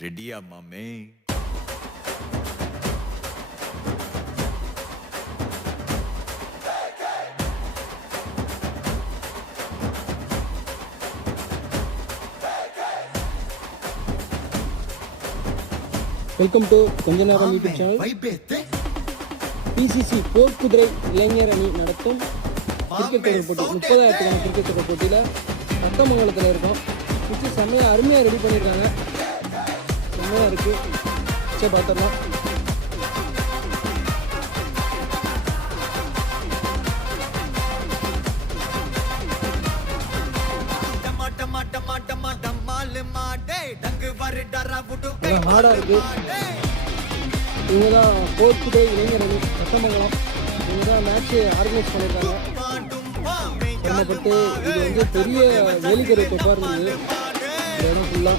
ரெடியா மாமே? Welcome to கொஞ்ச நேரம் யூடியூப் சேனல். பிசிசி போர்க்குதிரை இளைஞர் அணி நடத்தும் கிரிக்கெட் தொடர் போட்டி 30,000க்கான கிரிக்கெட் தொடர் போட்டியில் சத்தமங்கலத்தில் இருக்கோம். பிச்சு செம்மையாக அருமையாக ரெடி பண்ணியிருக்காங்க. செம்மையாக இருக்குது. சரி பார்த்துடலாம். ஹார்டாக இருக்குது. இவங்க தான் போர்க்குதிரை இளைஞர் அணி சத்தமங்கலம். இவங்க தான் மேட்ச்சு ஆர்கனைஸ் பண்ணியிருக்காங்க. சிரமப்பட்டு இது வந்து பெரிய வேலிக்கரை தொப்பா இருந்தது இந்த இடம் ஃபுல்லாக.